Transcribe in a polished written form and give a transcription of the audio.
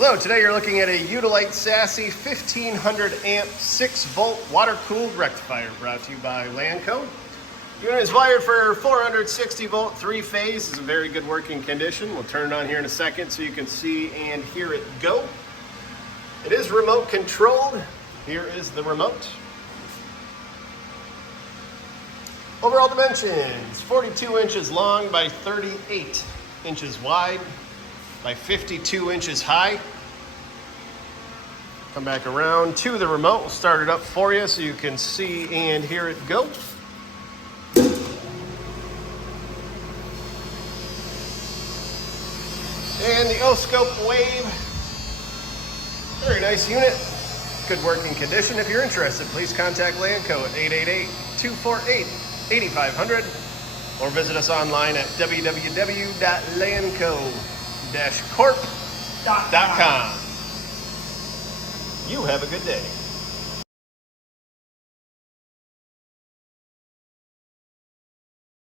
Hello, today you're looking at a Utilite Sassc 1500 amp 6 volt water cooled rectifier brought to you by Lanco. Unit is wired for 460 volt 3-phase. It's in very good working condition. We'll turn it on here in a second so you can see and hear it go. It is remote controlled. Here is the remote. Overall dimensions, 42 inches long by 38 inches wide by 52 inches high. Come back around to the remote. We'll start it up for you so you can see and hear it go. And the O-scope wave. Very nice unit. Good working condition. If you're interested, please contact Lanco at 888-248-8500 or visit us online at www.lanco-corp.com. You have a good day.